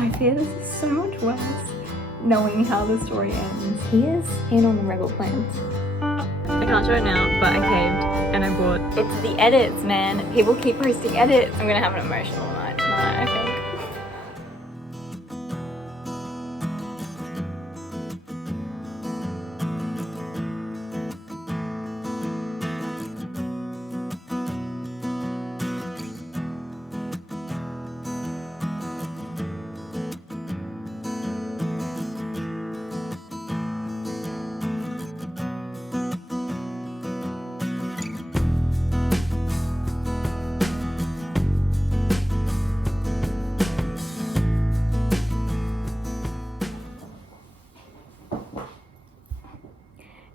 I fear this is so much worse, knowing how the story ends. He is in on the rebel plans. I can't show it now, but I caved and I bought... It's the edits, man. People keep posting edits. I'm gonna have an emotional night tonight, I think.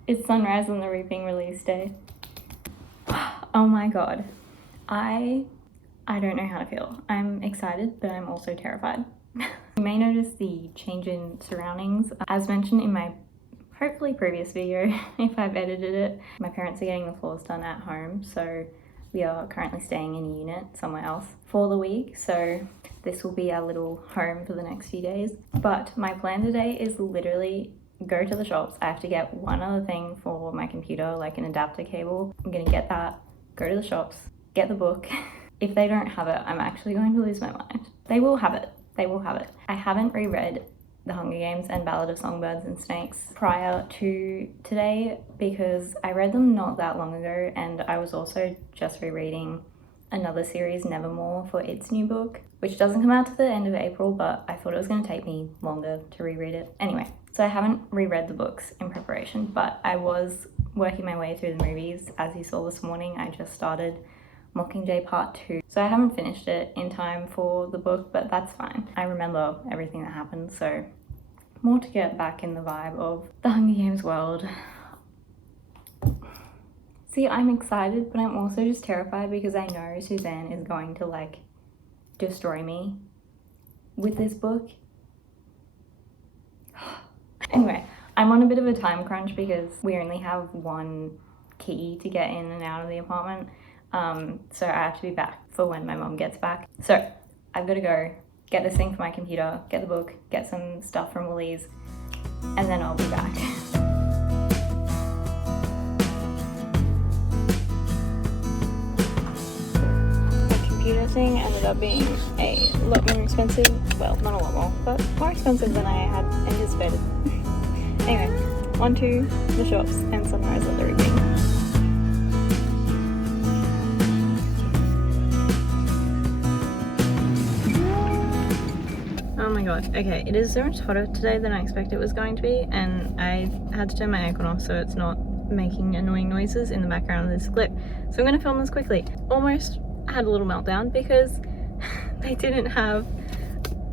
It's Sunrise on the Reaping release day. Oh my god. I don't know how to feel. I'm excited, but I'm also terrified. You may notice the change in surroundings. As mentioned in my hopefully previous video, if I've edited it, my parents are getting the floors done at home, so we are currently staying in a unit somewhere else for the week, so this will be our little home for the next few days. But my plan today is literally go to the shops. I have to get one other thing for my computer, like an adapter cable. I'm gonna get that, go to the shops, get the book. If they don't have it, I'm actually going to lose my mind. They will have it. They will have it. I haven't reread The Hunger Games and Ballad of Songbirds and Snakes prior to today because I read them not that long ago, and I was also just rereading another series, Nevermore, for its new book, which doesn't come out to the end of April, but I thought it was going to take me longer to reread it. Anyway, so I haven't reread the books in preparation, but I was working my way through the movies. As you saw this morning, I just started Mockingjay Part 2. So I haven't finished it in time for the book, but that's fine. I remember everything that happened, so more to get back in the vibe of the Hunger Games world. See, I'm excited, but I'm also just terrified because I know Suzanne is going to like destroy me with this book. Anyway, I'm on a bit of a time crunch because we only have one key to get in and out of the apartment. So I have to be back for when my mom gets back. So I've got to go get this thing for my computer, get the book, get some stuff from Woolies, and then I'll be back. Computer thing ended up being a lot more expensive. Well, not a lot more, but more expensive than I had anticipated. Anyway, on to the shops and Sunrise on the Reaping. Oh my god, okay, it is so much hotter today than I expected it was going to be, and I had to turn my aircon off so it's not making annoying noises in the background of this clip. So I'm going to film this quickly. Almost had a little meltdown because they didn't have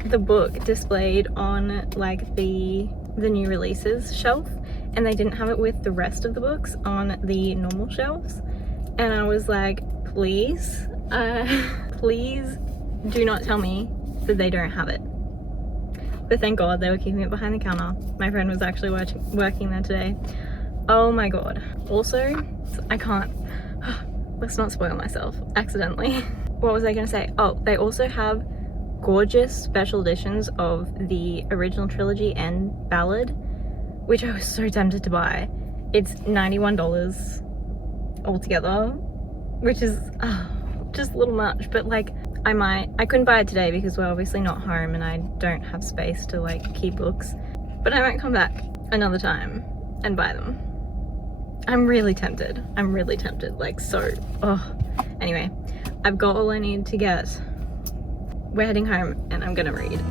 the book displayed on like the new releases shelf, and they didn't have it with the rest of the books on the normal shelves, and I was like, please please do not tell me that they don't have it. But thank god they were keeping it behind the counter. My friend was actually working there today. Oh my god. Also, I can't, let's not spoil myself accidentally. What was I gonna say? Oh, they also have gorgeous special editions of the original trilogy and Ballad, which I was so tempted to buy. It's $91 altogether, which is just a little much, but like I couldn't buy it today because we're obviously not home and I don't have space to like keep books, but I might come back another time and buy them. I'm really tempted, like so, Anyway, I've got all I need to get. We're heading home and I'm gonna read.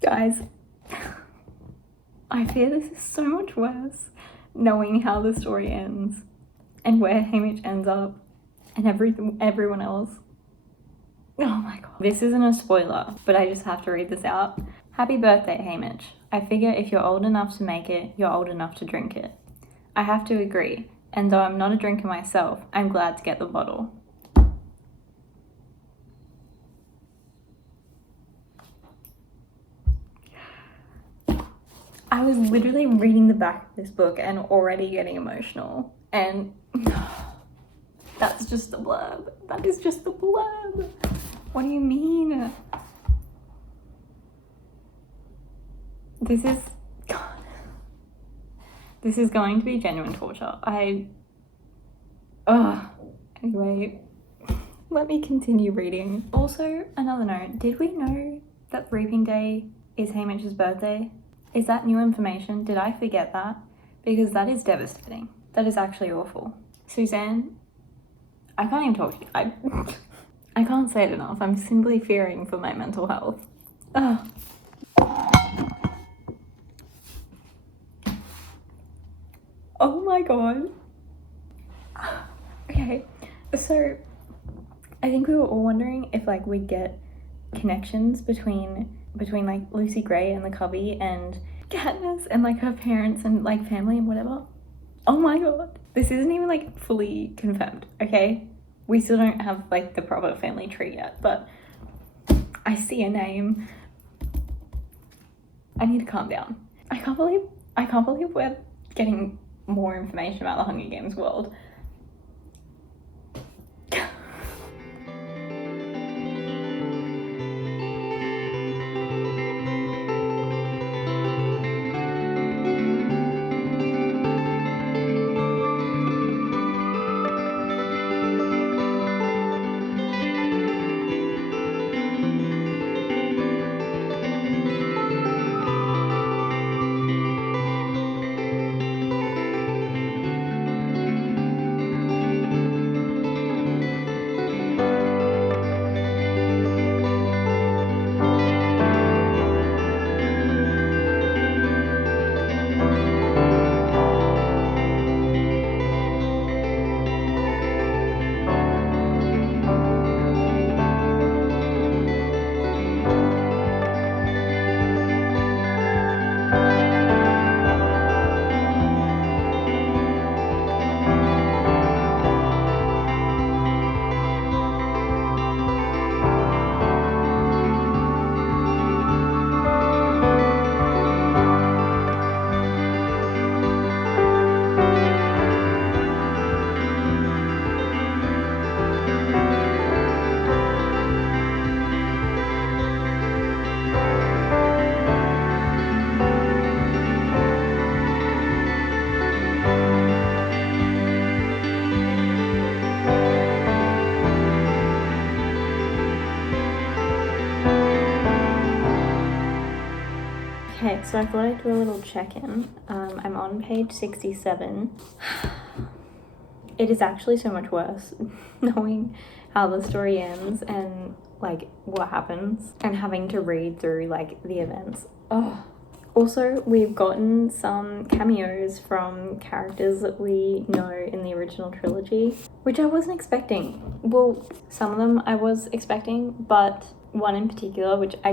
Guys, I fear this is so much worse, knowing how the story ends. and where haymitch ends up and everyone else. Oh my god. This isn't a spoiler, but I just have to read this out. Happy birthday, haymitch. I figure if you're old enough to make it, you're old enough to drink it. I have to agree, and though I'm not a drinker myself, I'm glad to get the bottle. I was literally reading the back of this book and already getting emotional, and that's just the blurb. That is just the blurb. What do you mean? This is, God. This is going to be genuine torture. Anyway, let me continue reading. Also, another note, did we know that Reaping Day is haymitch's birthday? Is that new information? Did I forget that? Because that is devastating. That is actually awful. Suzanne, I can't even talk to you. I can't say it enough. I'm simply fearing for my mental health. Ugh. Oh my god. Okay, so I think we were all wondering if like we'd get connections between like Lucy Gray and the cubby and Katniss and like her parents and like family and whatever. Oh my god. This isn't even like fully confirmed, okay? We still don't have like the proper family tree yet, but I see a name. I need to calm down. I can't believe we're getting more information about the Hunger Games world. Okay, so I thought I'd do a little check-in. I'm on page 67. It is actually so much worse knowing how the story ends and like what happens and having to read through like the events. Oh. Also, we've gotten some cameos from characters that we know in the original trilogy, which I wasn't expecting. Well, some of them I was expecting, but one in particular, which I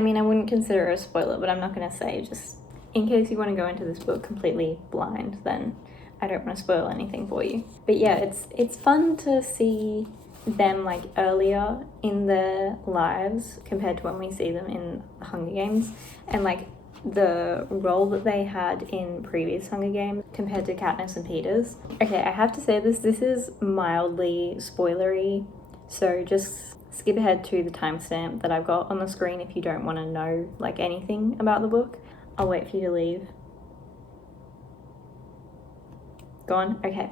wouldn't consider it a spoiler, but I'm not going to say, just in case you want to go into this book completely blind, then I don't want to spoil anything for you. But yeah, it's fun to see them like earlier in their lives compared to when we see them in Hunger Games, and like the role that they had in previous Hunger Games compared to Katniss and Peeta's. Okay, I have to say this is mildly spoilery, so just skip ahead to the timestamp that I've got on the screen if you don't want to know like anything about the book. I'll wait for you to leave. Gone? Okay.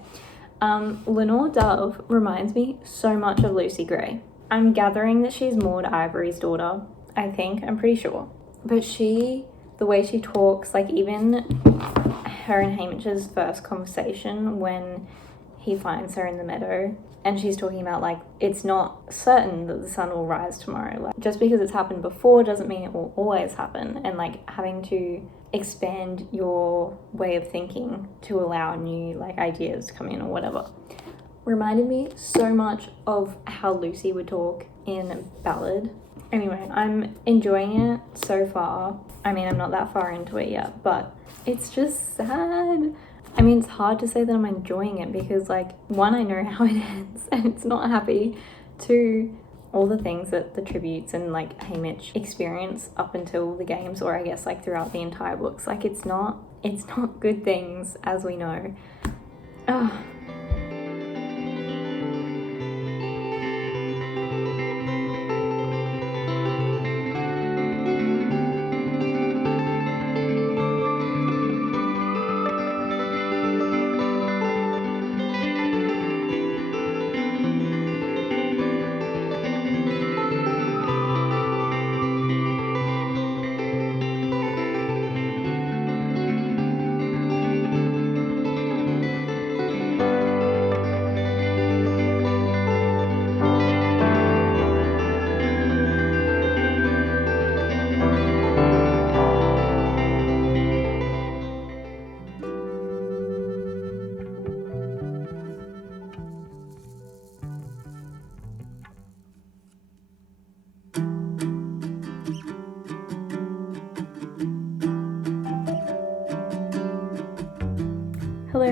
Lenore Dove reminds me so much of Lucy Gray. I'm gathering that she's Maud Ivory's daughter, I think, I'm pretty sure. But the way she talks, like even her and haymitch's first conversation when he finds her in the meadow, and she's talking about like it's not certain that the sun will rise tomorrow. Like just because it's happened before doesn't mean it will always happen, and like having to expand your way of thinking to allow new like ideas to come in or whatever. Reminded me so much of how Lucy would talk in Ballad. Anyway, I'm enjoying it so far. I mean, I'm not that far into it yet, but it's just sad. I mean, it's hard to say that I'm enjoying it because like, one, I know how it ends and it's not happy. Two, all the things that the tributes and like Haymitch experience up until the games, or I guess like throughout the entire books, like it's not good things, as we know. Ugh.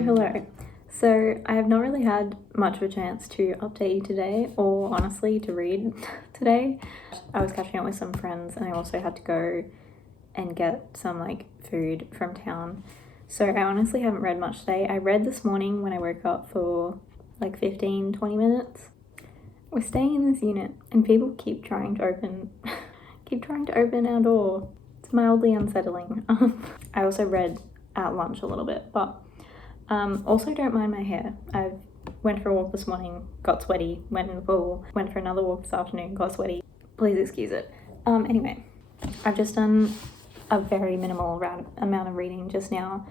Hello. So I have not really had much of a chance to update you today, or honestly to read today. I was catching up with some friends and I also had to go and get some like food from town. So I honestly haven't read much today. I read this morning when I woke up for like 15-20 minutes. We're staying in this unit and people keep trying to open our door. It's mildly unsettling. I also read at lunch a little bit, but also don't mind my hair. I went for a walk this morning, got sweaty, went in the pool, went for another walk this afternoon, got sweaty. Please excuse it. Anyway, I've just done a very minimal amount of reading just now,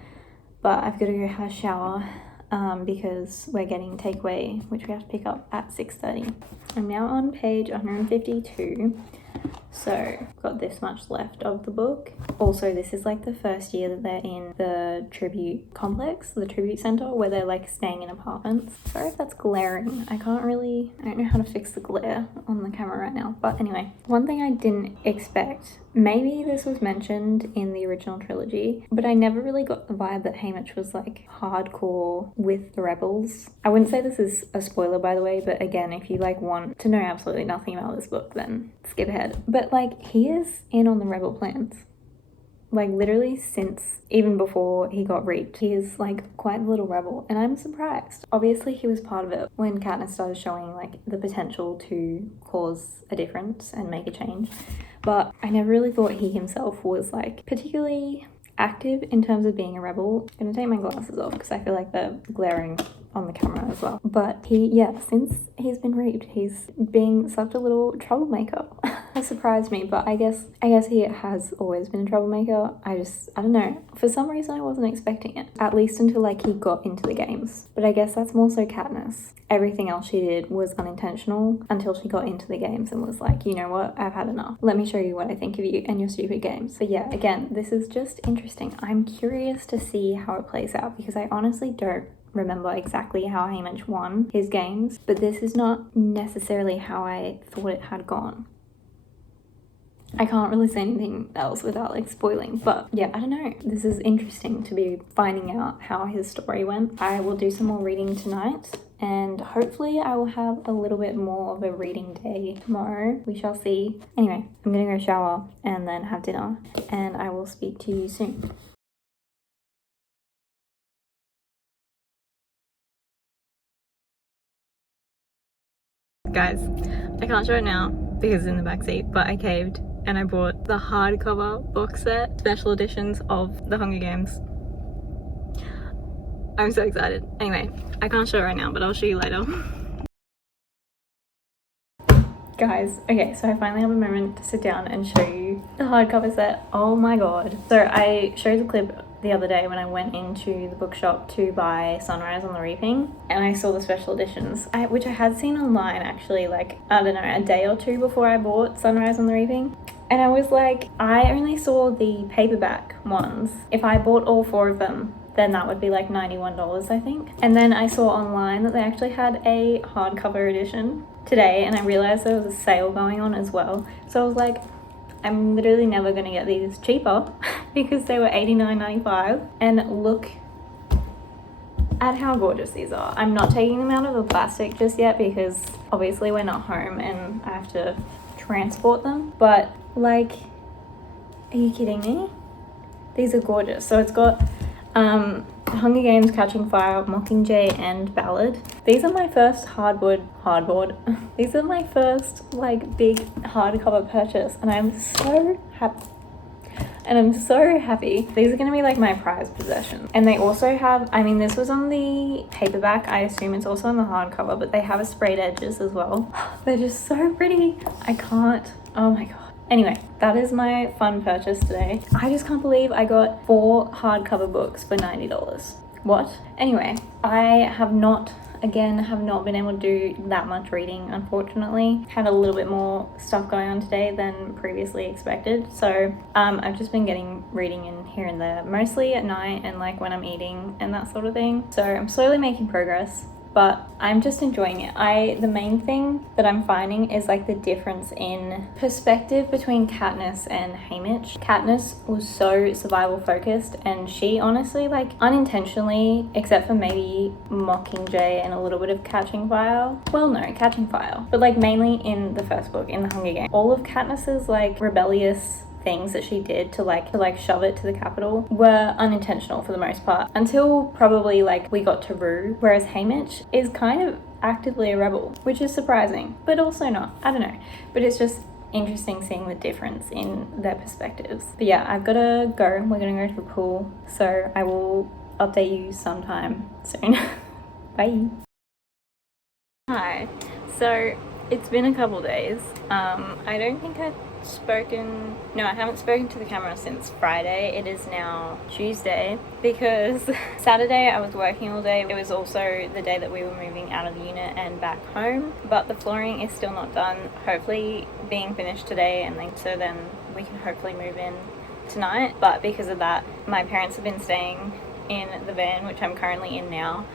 but I've got to go have a shower because we're getting takeaway, which we have to pick up at 6:30. I'm now on page 152. So got this much left of the book. Also, this is like the first year that they're in the tribute complex, the tribute center, where they're like staying in apartments. Sorry if that's glaring. I don't know how to fix the glare on the camera right now. But anyway, one thing I didn't expect, maybe this was mentioned in the original trilogy, but I never really got the vibe that Haymitch was like hardcore with the rebels. I wouldn't say this is a spoiler, by the way, but again, if you like want to know absolutely nothing about this book, then skip ahead. But like, he is in on the rebel plans. Like literally since even before he got reaped, he is like quite a little rebel, and I'm surprised. Obviously he was part of it when Katniss started showing like the potential to cause a difference and make a change, but I never really thought he himself was like particularly active in terms of being a rebel. I'm gonna take my glasses off because I feel like they're glaring on the camera as well. But since he's been raped, he's being such a little troublemaker. That surprised me, but I guess he has always been a troublemaker. I don't know. For some reason I wasn't expecting it. At least until like he got into the games. But I guess that's more so Katniss. Everything else she did was unintentional until she got into the games and was like, you know what, I've had enough. Let me show you what I think of you and your stupid games. But yeah, again, this is just interesting. I'm curious to see how it plays out because I honestly don't remember exactly how Haymitch won his games, but this is not necessarily how I thought it had gone. I can't really say anything else without like spoiling, but yeah, I don't know. This is interesting to be finding out how his story went. I will do some more reading tonight and hopefully I will have a little bit more of a reading day tomorrow. We shall see. Anyway, I'm gonna go shower and then have dinner, and I will speak to you soon. Guys, I can't show it now because it's in the back seat, but I caved and I bought the hardcover box set, special editions of The Hunger Games. I'm so excited. Anyway, I can't show it right now, but I'll show you later. Guys, okay, so I finally have a moment to sit down and show you the hardcover set. Oh my god. So I showed the clip the other day when I went into the bookshop to buy Sunrise on the Reaping, and I saw the special editions, which I had seen online actually, like, I don't know, a day or two before I bought Sunrise on the Reaping. And I was like, I only saw the paperback ones. If I bought all 4 of them, then that would be like $91, I think. And then I saw online that they actually had a hardcover edition today, and I realized there was a sale going on as well. So I was like, I'm literally never gonna get these cheaper because they were $89.95. And look at how gorgeous these are. I'm not taking them out of the plastic just yet because obviously we're not home and I have to transport them. But like, are you kidding me? These are gorgeous. So it's got Hunger Games, Catching Fire, Mockingjay, and Ballad. These are my first hardboard. These are my first like big hardcover purchase, and I'm so happy. These are gonna be like my prized possession. And they also have, I mean, this was on the paperback, I assume it's also on the hardcover, but they have a sprayed edges as well. They're just so pretty. I can't, oh my god. Anyway, that is my fun purchase today. I just can't believe I got 4 hardcover books for $90. What? Anyway, I have not been able to do that much reading, unfortunately. Had a little bit more stuff going on today than previously expected. So I've just been getting reading in here and there, mostly at night and like when I'm eating and that sort of thing. So I'm slowly making progress, but I'm just enjoying it. The main thing that I'm finding is like the difference in perspective between Katniss and haymitch. Katniss was so survival focused, and she honestly, like, unintentionally, except for maybe Mockingjay and a little bit of Catching Fire. Well, no, Catching Fire, but like mainly in the first book, in the Hunger Games. All of Katniss's like rebellious things that she did to shove it to the capital were unintentional for the most part, until probably like we got to Rue, whereas haymitch is kind of actively a rebel, which is surprising, but also not. I don't know, but it's just interesting seeing the difference in their perspectives. But yeah, I've got to go. We're gonna go to the pool, so I will update you sometime soon. Bye. Hi, so it's been a couple days. I don't think I haven't spoken to the camera since Friday. It is now Tuesday because Saturday I was working all day. It was also the day that we were moving out of the unit and back home, but the flooring is still not done, hopefully being finished today, and then we can hopefully move in tonight. But because of that, my parents have been staying in the van, which I'm currently in now,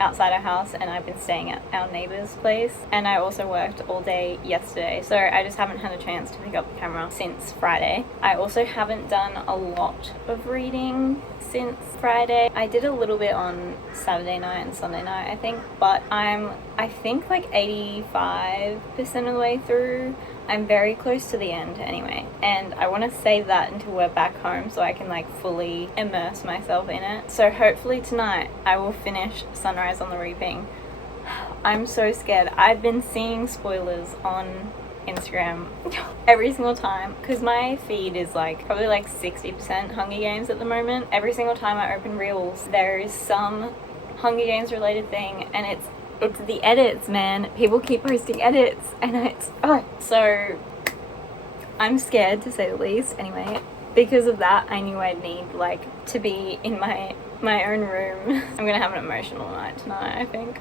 outside our house, and I've been staying at our neighbour's place. And I also worked all day yesterday, so I just haven't had a chance to pick up the camera since Friday. I also haven't done a lot of reading since Friday. I did a little bit on Saturday night and Sunday night, I think, but I think like 85% of the way through. I'm very close to the end anyway, and I want to save that until we're back home so I can like fully immerse myself in it. So hopefully tonight I will finish Sunrise on the Reaping. I'm so scared. I've been seeing spoilers on Instagram every single time, because my feed is like probably like 60% Hunger Games at the moment. Every single time I open Reels, there is some Hunger Games related thing, and it's the edits, man. People keep posting edits, and it's so I'm scared, to say the least. Anyway, because of that, I knew I'd need like to be in my own room. I'm gonna have an emotional night tonight, I think.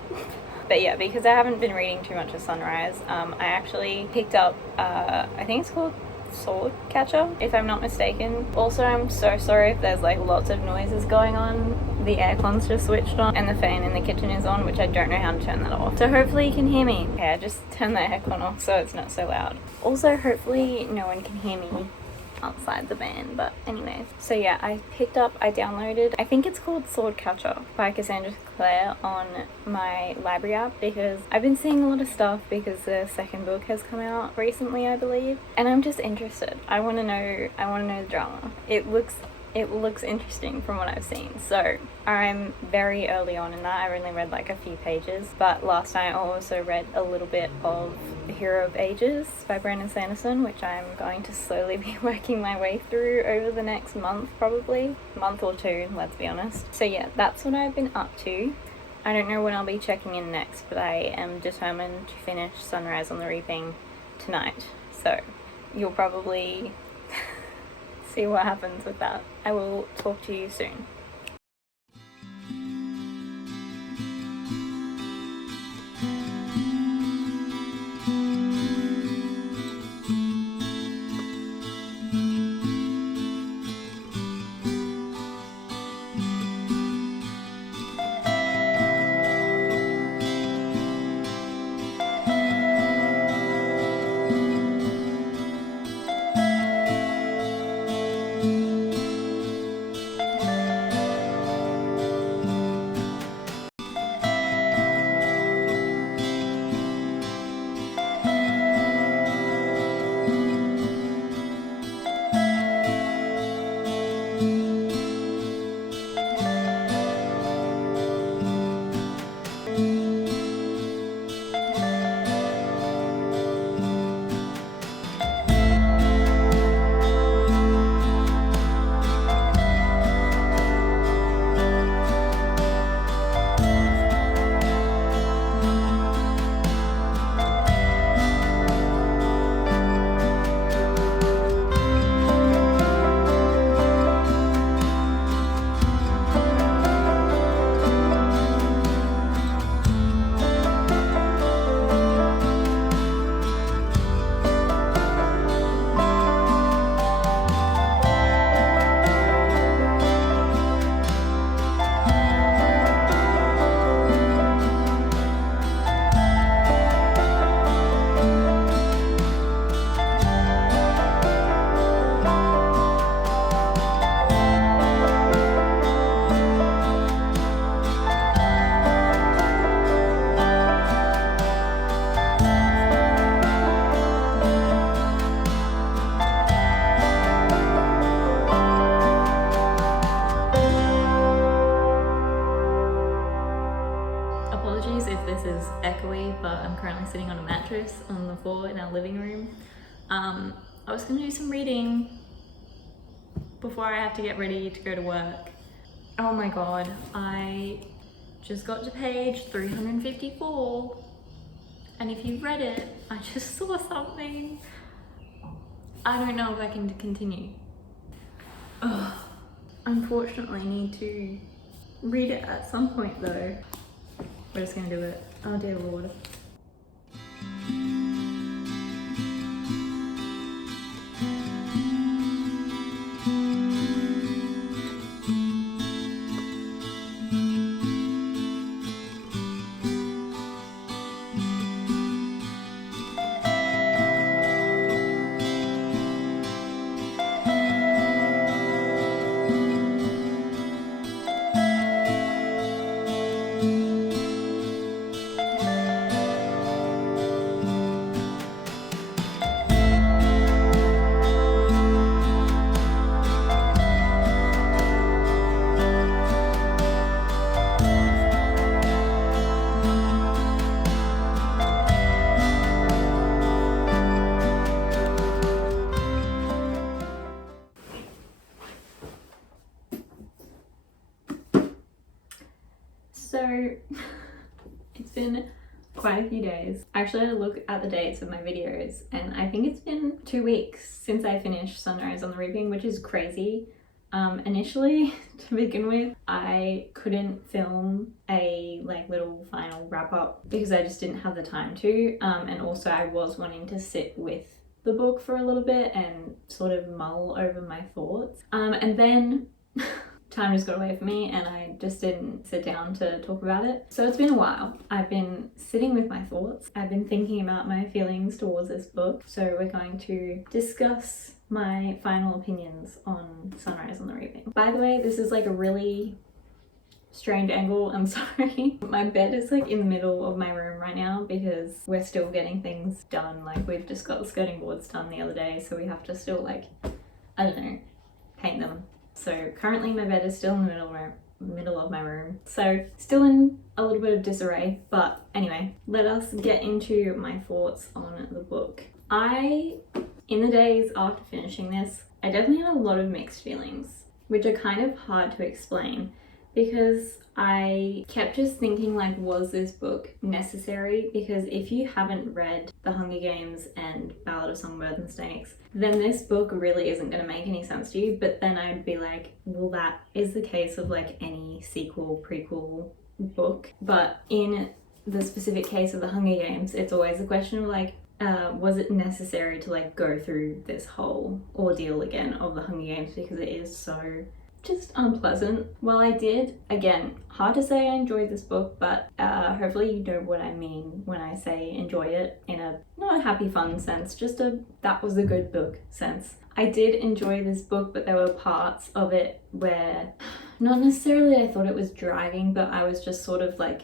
But yeah, because I haven't been reading too much of Sunrise, I actually picked up I think it's called Sword Catcher, if I'm not mistaken. Also, I'm so sorry if there's like lots of noises going on. The aircon's just switched on and the fan in the kitchen is on, which I don't know how to turn that off. So hopefully you can hear me. Okay, I just turned the aircon off so it's not so loud. Also, hopefully no one can hear me outside the van, but anyway. So yeah, I downloaded, I think it's called Sword Catcher by Cassandra Clare on my library app, because I've been seeing a lot of stuff because the second book has come out recently, I believe, and I'm just interested. I want to know the drama. It looks interesting from what I've seen. So I'm very early on in that. I've only read like a few pages, but last night I also read a little bit of The Hero of Ages by Brandon Sanderson, which I'm going to slowly be working my way through over the next month, probably month or two, let's be honest. So yeah, that's what I've been up to. I don't know when I'll be checking in next, but I am determined to finish Sunrise on the Reaping tonight. So you'll probably see what happens with that. I will talk to you soon. Apologies if this is echoey, but I'm currently sitting on a mattress on the floor in our living room. I was going to do some reading before I have to get ready to go to work. Oh my god, I just got to page 354, and if you read it, I just saw something. I don't know if I can continue. Ugh. Unfortunately, I need to read it at some point though. We're just gonna do it. Oh dear Lord. So it's been quite a few days. I actually had to look at the dates of my videos, and I think it's been 2 weeks since I finished Sunrise on the Reaping, which is crazy. Initially, to begin with, I couldn't film a little final wrap up because I just didn't have the time to, and also I was wanting to sit with the book for a little bit and sort of mull over my thoughts, and then time just got away from me and I just didn't sit down to talk about it. So it's been a while. I've been sitting with my thoughts. I've been thinking about my feelings towards this book. So we're going to discuss my final opinions on Sunrise on the Reaping. By the way, this is like a really strange angle, I'm sorry. My bed is like in the middle of my room right now because we're still getting things done. Like we've just got the skirting boards done the other day, so we have to still I don't know, paint them. So currently my bed is still in the middle of my room. So still in a little bit of disarray, but anyway, let us get into my thoughts on the book. In the days after finishing this, I definitely had a lot of mixed feelings, which are kind of hard to explain because I kept just thinking, like, was this book necessary? Because if you haven't read The Hunger Games and Ballad of Songbirds and Snakes, then this book really isn't going to make any sense to you. But then I'd be like, well, that is the case of like any sequel, prequel book. But in the specific case of The Hunger Games, it's always a question of like, was it necessary to like go through this whole ordeal again of The Hunger Games, because it is so just unpleasant. Well, I did, again, hard to say I enjoyed this book, but hopefully you know what I mean when I say enjoy it in a not a happy fun sense, just a that was a good book sense. I did enjoy this book, but there were parts of it where not necessarily I thought it was dragging, but I was just sort of like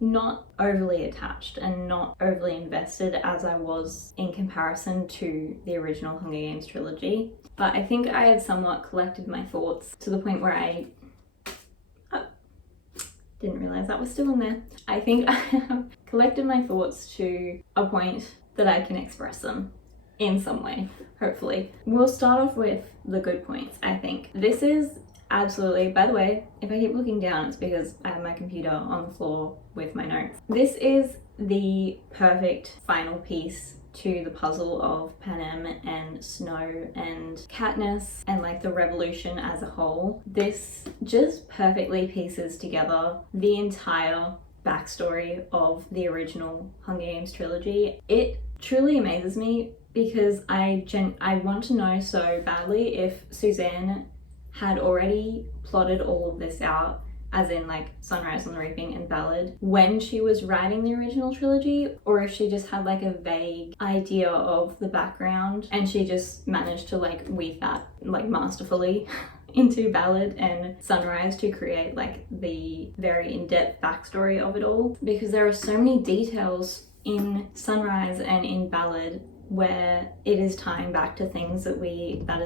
not overly attached and not overly invested as I was in comparison to the original Hunger Games trilogy. But I think I had somewhat collected my thoughts to the point where I didn't realize that was still in there. I think I have collected my thoughts to a point that I can express them in some way, hopefully. We'll start off with the good points, I think. This is absolutely, by the way, if I keep looking down, it's because I have my computer on the floor with my notes. This is the perfect final piece to the puzzle of Panem and Snow and Katniss and like the revolution as a whole. This just perfectly pieces together the entire backstory of the original Hunger Games trilogy. It truly amazes me because I want to know so badly if Suzanne had already plotted all of this out, as in like Sunrise on the Reaping and Ballad, when she was writing the original trilogy, or if she just had like a vague idea of the background and she just managed to like weave that like masterfully into Ballad and Sunrise to create like the very in-depth backstory of it all. Because there are so many details in Sunrise and in Ballad where it is tying back to things that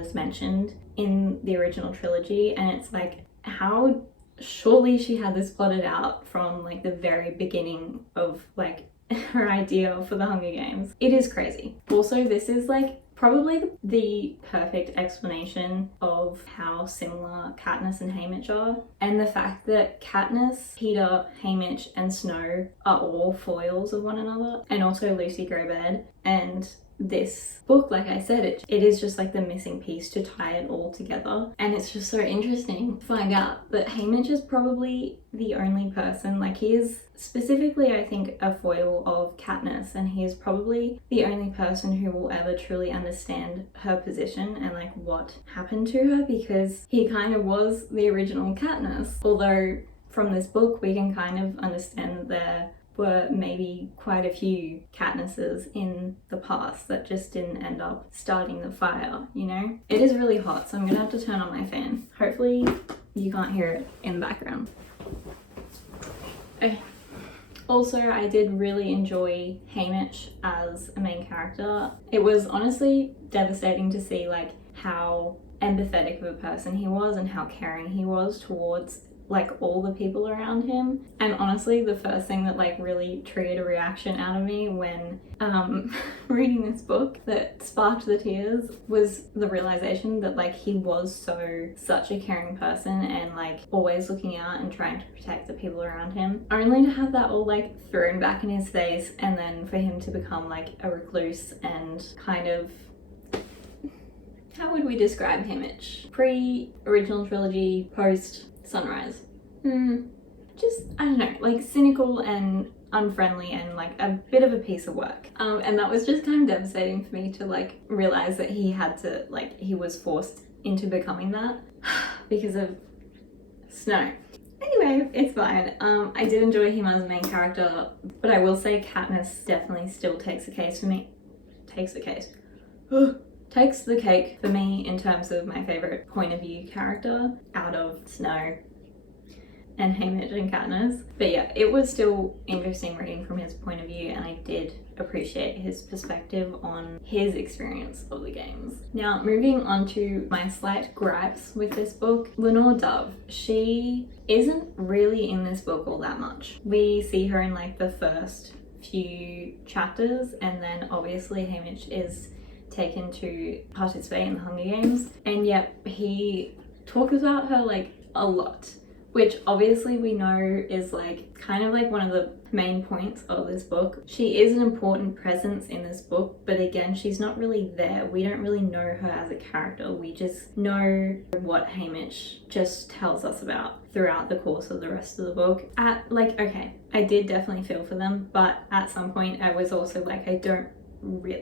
is mentioned in the original trilogy, and it's like, how surely she had this plotted out from like the very beginning of like her idea for the Hunger Games. It is crazy. Also, this is like probably the perfect explanation of how similar Katniss and Haymitch are, and the fact that Katniss, Peeta, Haymitch and Snow are all foils of one another, and also Lucy Greybeard. And this book, like I said, it is just like the missing piece to tie it all together. And it's just so interesting to find out that Haymitch is probably the only person, like he is specifically I think a foil of Katniss, and he is probably the only person who will ever truly understand her position and like what happened to her, because he kind of was the original Katniss. Although from this book we can kind of understand that there were maybe quite a few Katnisses in the past that just didn't end up starting the fire, you know? It is really hot, so I'm gonna have to turn on my fan. Hopefully you can't hear it in the background. Okay. Also, I did really enjoy Haymitch as a main character. It was honestly devastating to see like how empathetic of a person he was and how caring he was towards like all the people around him. And honestly, the first thing that like really triggered a reaction out of me when reading this book that sparked the tears was the realization that like he was such a caring person and like always looking out and trying to protect the people around him, only to have that all like thrown back in his face, and then for him to become like a recluse and kind of, how would we describe Haymitch? Pre-original trilogy, post Sunrise. Just, I don't know, like cynical and unfriendly and like a bit of a piece of work. And that was just kind of devastating for me to like realize that he had to, like, he was forced into becoming that because of Snow. Anyway, it's fine. I did enjoy him as a main character, but I will say Katniss definitely still takes the case for me. Takes the cake for me in terms of my favorite point of view character out of Snow and Haymitch and Katniss. But yeah, it was still interesting reading from his point of view, and I did appreciate his perspective on his experience of the games. Now, moving on to my slight gripes with this book, Lenore Dove. She isn't really in this book all that much. We see her in like the first few chapters, and then obviously Haymitch is taken to participate in the Hunger Games, and yet he talks about her like a lot, which obviously we know is like kind of like one of the main points of this book. She is an important presence in this book, but again, she's not really there. We don't really know her as a character. We just know what haymitch just tells us about throughout the course of the rest of the book. Okay, I did definitely feel for them, but at some point I was also like,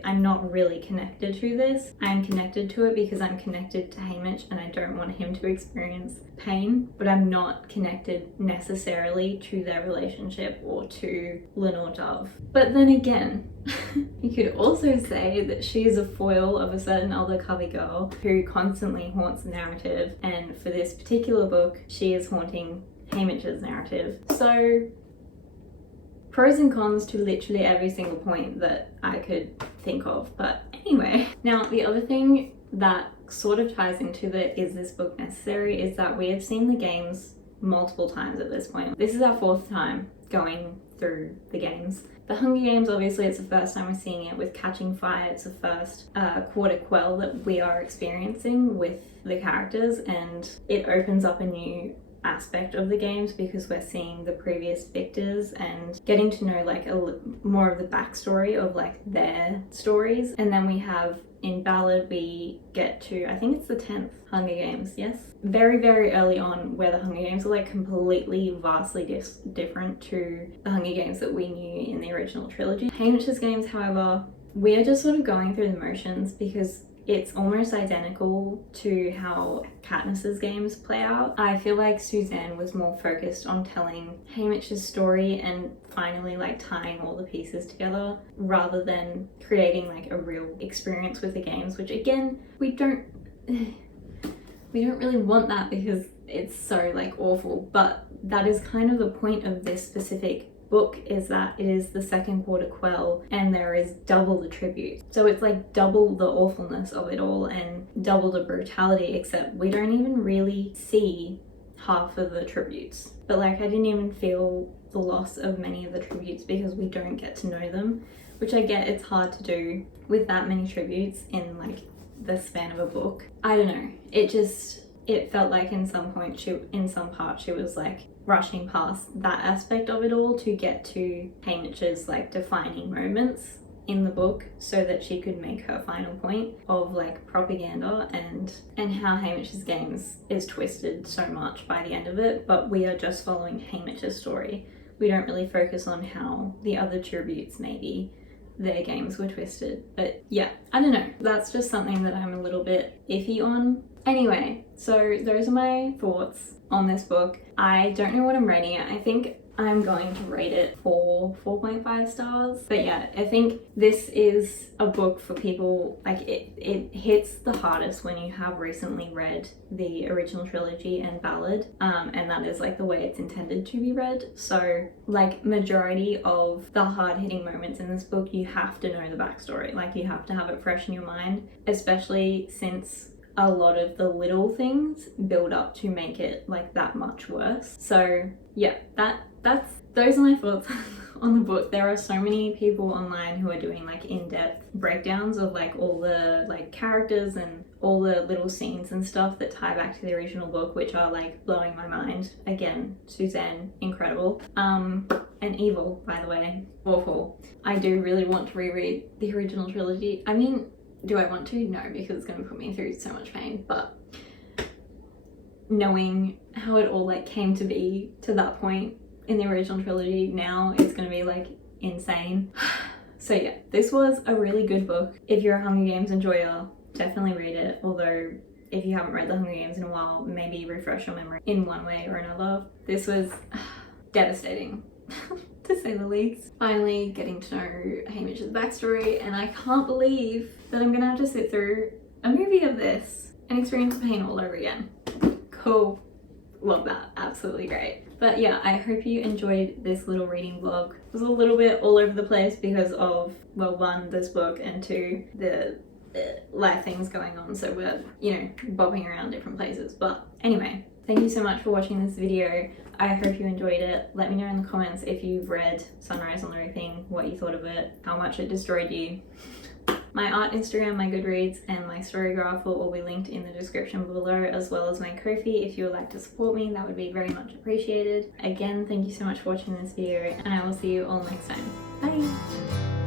I'm not really connected to this. I'm connected to it because I'm connected to haymitch and I don't want him to experience pain, but I'm not connected necessarily to their relationship or to Lenore Dove. But then again, you could also say that she is a foil of a certain other covey girl who constantly haunts the narrative, and for this particular book, she is haunting haymitch's narrative. So pros and cons to literally every single point that I could think of. But anyway, now the other thing that sort of ties into the is this book necessary is that we have seen the games multiple times at this point. This is our 4th time going through the games. The Hunger Games, obviously it's the first time we're seeing it with Catching Fire. It's the first quarter quell that we are experiencing with the characters, and it opens up a new aspect of the games because we're seeing the previous victors and getting to know like more of the backstory of like their stories. And then we have in Ballad, we get to, I think it's the 10th Hunger Games, yes? Very, very early on, where the Hunger Games are like completely, vastly different to the Hunger Games that we knew in the original trilogy. haymitch's games, however, we are just sort of going through the motions because it's almost identical to how Katniss's games play out. I feel like Suzanne was more focused on telling haymitch's story and finally like tying all the pieces together rather than creating like a real experience with the games, which again, we don't really want that because it's so like awful, but that is kind of the point of this specific book, is that it is the 2nd quarter quell and there is double the tribute. So it's like double the awfulness of it all and double the brutality, except we don't even really see half of the tributes. But like I didn't even feel the loss of many of the tributes because we don't get to know them, which I get it's hard to do with that many tributes in like the span of a book. I don't know, it felt like in some part she was like rushing past that aspect of it all to get to haymitch's like defining moments in the book so that she could make her final point of like propaganda and how haymitch's games is twisted so much by the end of it. But we are just following haymitch's story. We don't really focus on how the other tributes, maybe their games were twisted. But yeah, I don't know, that's just something that I'm a little bit iffy on. Anyway, so those are my thoughts on this book. I don't know what I'm rating it. I think I'm going to rate it 4.5 stars. But yeah, I think this is a book for people, like it hits the hardest when you have recently read the original trilogy and Ballad, and that is like the way it's intended to be read. So like majority of the hard-hitting moments in this book, you have to know the backstory. Like you have to have it fresh in your mind, especially since a lot of the little things build up to make it like that much worse. So yeah, those are my thoughts on the book. There are so many people online who are doing like in-depth breakdowns of like all the like characters and all the little scenes and stuff that tie back to the original book, which are like blowing my mind. Again, Suzanne, incredible. And evil, by the way, awful. I do really want to reread the original trilogy. I mean, do I want to? No, because it's going to put me through so much pain, but knowing how it all like came to be to that point in the original trilogy, now it's going to be like insane. So yeah, this was a really good book. If you're a Hunger Games enjoyer, definitely read it. Although if you haven't read the Hunger Games in a while, maybe refresh your memory in one way or another. This was devastating. To say the least. Finally getting to know haymitch's backstory, and I can't believe that I'm gonna have to sit through a movie of this and experience pain all over again. Cool. Love that. Absolutely great. But yeah, I hope you enjoyed this little reading vlog. It was a little bit all over the place because of, well, 1, this book, and 2, the life things going on, so we're, you know, bobbing around different places. But anyway, thank you so much for watching this video. I hope you enjoyed it. Let me know in the comments if you've read Sunrise on the Reaping, what you thought of it, how much it destroyed you. My art Instagram, my Goodreads, and my Storygraph will all be linked in the description below, as well as my Ko-fi. If you would like to support me, that would be very much appreciated. Again, thank you so much for watching this video, and I will see you all next time. Bye!